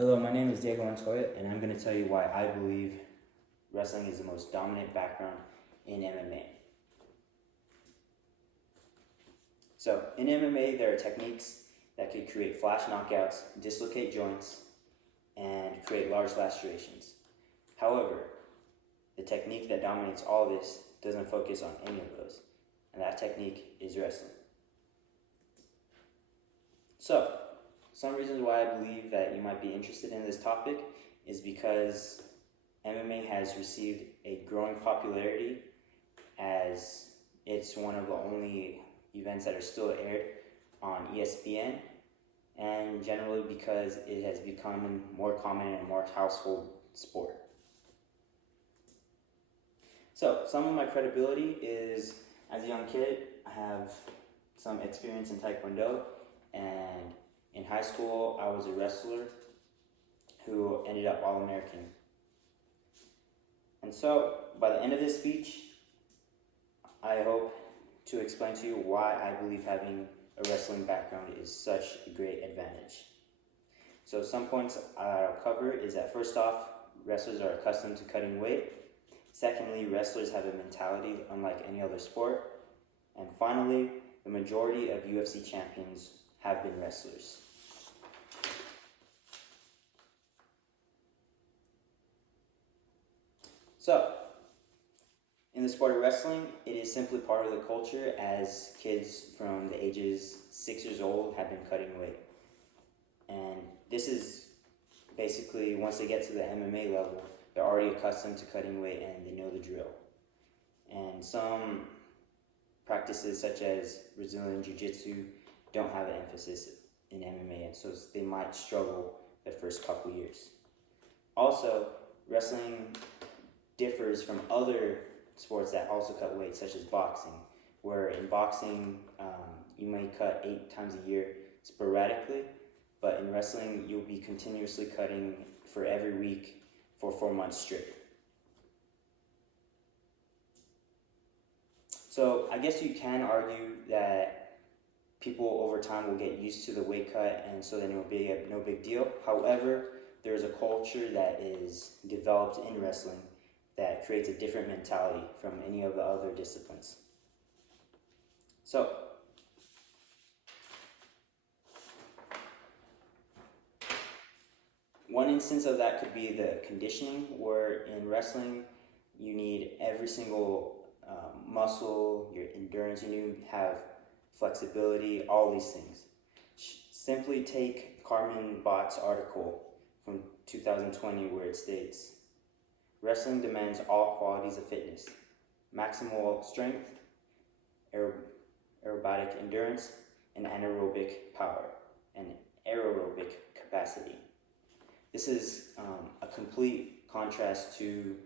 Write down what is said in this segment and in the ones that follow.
Hello, my name is Diego Montoya, and I'm going to tell you why I believe wrestling is the most dominant background in MMA. So, in MMA, there are techniques that could create flash knockouts, dislocate joints, and create large lacerations. However, the technique that dominates all this doesn't focus on any of those, and that technique is wrestling. So, some reasons why I believe that you might be interested in this topic is because MMA has received a growing popularity as it's one of the only events that are still aired on ESPN, and generally because it has become more common and more household sport. So, some of my credibility is, as a young kid, I have some experience in Taekwondo, and in high school, I was a wrestler who ended up All-American. And so, by the end of this speech, I hope to explain to you why I believe having a wrestling background is such a great advantage. So some points I'll cover is that first off, wrestlers are accustomed to cutting weight. Secondly, wrestlers have a mentality unlike any other sport. And finally, the majority of UFC champions have been wrestlers. So, in the sport of wrestling, it is simply part of the culture, as kids from the ages 6 years old have been cutting weight. And this is basically, once they get to the MMA level, they're already accustomed to cutting weight and they know the drill. And some practices such as Brazilian Jiu-Jitsu don't have an emphasis in MMA, and so they might struggle the first couple years. Also, wrestling differs from other sports that also cut weight, such as boxing, where in boxing you may cut 8 times a year sporadically, but in wrestling you'll be continuously cutting for every week for 4 months straight. So I guess you can argue that people over time will get used to the weight cut, and so then it will be no big deal. However, there's a culture that is developed in wrestling that creates a different mentality from any of the other disciplines. So, one instance of that could be the conditioning, where in wrestling you need every single muscle, your endurance, you need to have flexibility, all these things. Simply take Carmen Bott's article from 2020 where it states, "Wrestling demands all qualities of fitness: maximal strength, aerobatic endurance, and anaerobic power, and aerobic capacity." This is a complete contrast to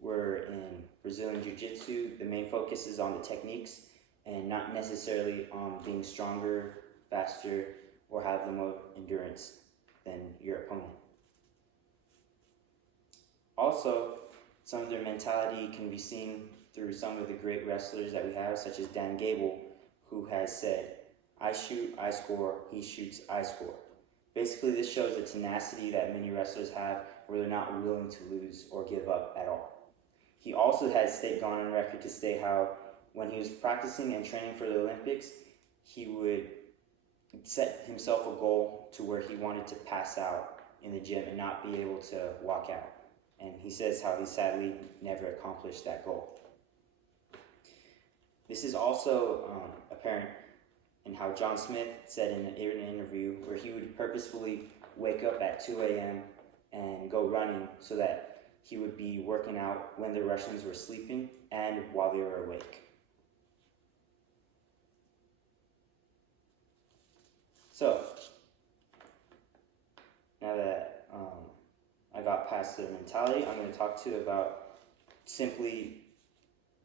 where in Brazilian Jiu-Jitsu, the main focus is on the techniques and not necessarily on being stronger, faster, or have the more endurance than your opponent. Also, some of their mentality can be seen through some of the great wrestlers that we have, such as Dan Gable, who has said, "I shoot, I score, he shoots, I score." Basically, this shows the tenacity that many wrestlers have, where they're not willing to lose or give up at all. He also has gone on record to state how when he was practicing and training for the Olympics, he would set himself a goal to where he wanted to pass out in the gym and not be able to walk out. And he says how he sadly never accomplished that goal. This is also apparent in how John Smith said in an interview where he would purposefully wake up at 2 a.m. and go running so that he would be working out when the Russians were sleeping and while they were awake. So, now that I got past the mentality, I'm going to talk to you about simply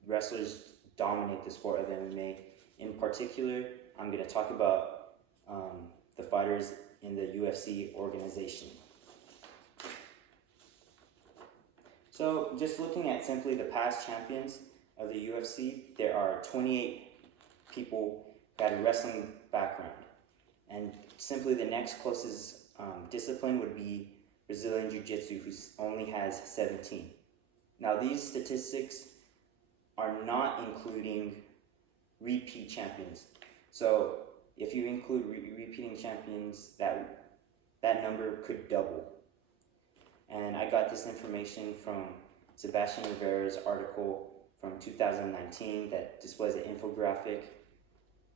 wrestlers dominate the sport of MMA. In particular, I'm going to talk about the fighters in the UFC organization. So, just looking at simply the past champions of the UFC, there are 28 people who had a wrestling background. And simply the next closest discipline would be Brazilian Jiu-Jitsu, who only has 17. Now, these statistics are not including repeat champions. So if you include repeating champions, that number could double. And I got this information from Sebastian Rivera's article from 2019 that displays an infographic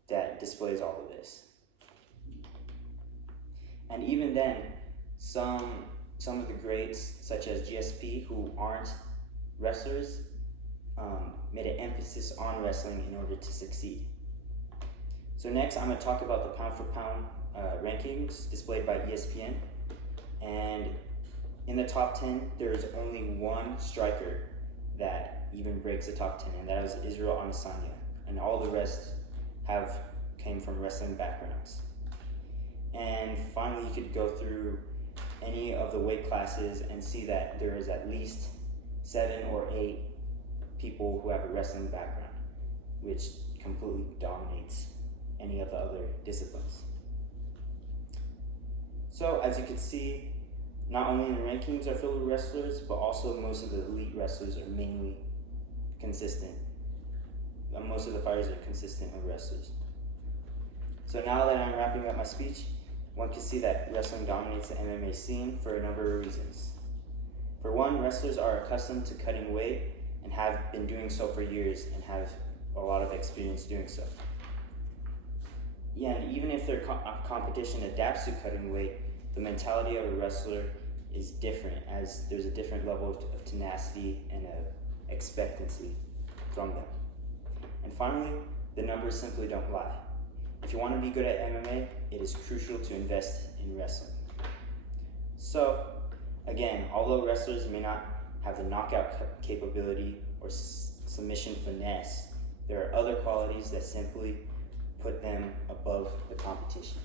that displays all of this. And even then, some of the greats, such as GSP, who aren't wrestlers, made an emphasis on wrestling in order to succeed. So next, I'm going to talk about the pound for pound rankings displayed by ESPN. And in the top 10, there is only one striker that even breaks the top 10, and that was Israel Adesanya. And all the rest came from wrestling backgrounds. And finally, you could go through any of the weight classes and see that there is at least 7 or 8 people who have a wrestling background, which completely dominates any of the other disciplines. So as you can see, not only the rankings are filled with wrestlers, but also most of the elite wrestlers are mainly consistent. Most of the fighters are consistent with wrestlers. So now that I'm wrapping up my speech, one can see that wrestling dominates the MMA scene for a number of reasons. For one, wrestlers are accustomed to cutting weight and have been doing so for years and have a lot of experience doing so. Yeah, and even if their competition adapts to cutting weight, the mentality of a wrestler is different, as there's a different level of tenacity and expectancy from them. And finally, the numbers simply don't lie. If you want to be good at MMA, it is crucial to invest in wrestling. So, again, although wrestlers may not have the knockout capability or submission finesse, there are other qualities that simply put them above the competition.